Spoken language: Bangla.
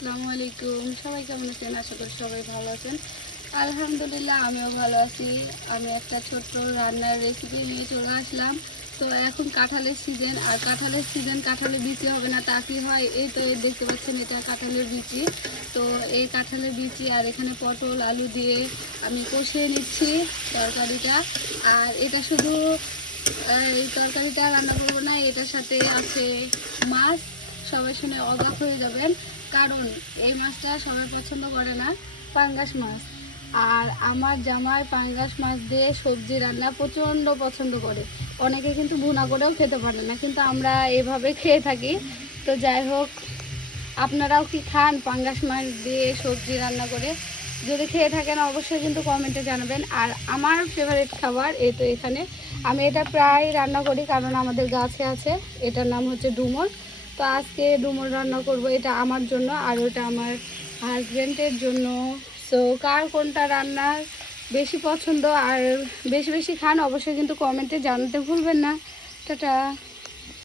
আসসালামু আলাইকুম। সবাই কেমন আছেন? আশা করি সবাই ভালো আছেন। আলহামদুলিল্লাহ আমিও ভালো আছি। আমি একটা ছোট্ট রান্নার রেসিপি নিয়ে চলে আসলাম। তো এখন কাঁঠালের সিজন, আর কাঁঠালের সিজন কাঁঠালের বিচি হবে না তা কি হয়? এই তো দেখতে পাচ্ছেন এটা কাঁঠালের বিচি। তো এই কাঁঠালের বিচি আর এখানে পটল আলু দিয়ে আমি কষিয়ে নিচ্ছি তরকারিটা। আর এটা শুধু এই তরকারিটা রান্না করবো না, এটার সাথে আছে মাছ। সবাই শুনে অবাক হয়ে যাবেন, কারণ এই মাছটা সবাই পছন্দ করে না, পাঙ্গাস মাছ। আর আমার জামাই পাঙ্গাস মাছ দিয়ে সবজি রান্না প্রচণ্ড পছন্দ করে। অনেকে কিন্তু ভুনা করেও খেতে পারে না, কিন্তু আমরা এভাবে খেয়ে থাকি। তো যাই হোক, আপনারাও কি খান পাঙ্গাস মাছ দিয়ে সবজি রান্না করে? যদি খেয়ে থাকেন অবশ্যই কিন্তু কমেন্টে জানাবেন। আর আমার ফেভারিট খাবার এই তো এখানে আমি এটা প্রায় রান্না করি, কারণ আমাদের গাছে আছে। এটার নাম হচ্ছে ডুমুর। তো আজকে ডুমুর রান্না করব, এটা আমার জন্য আর ওটা আমার হাজব্যান্ডের জন্য। সো কার কোনটা রান্না বেশি পছন্দ আর বেশি বেশি খান অবশ্যই কিন্তু কমেন্টে জানাতে ভুলবেন না। টাটা।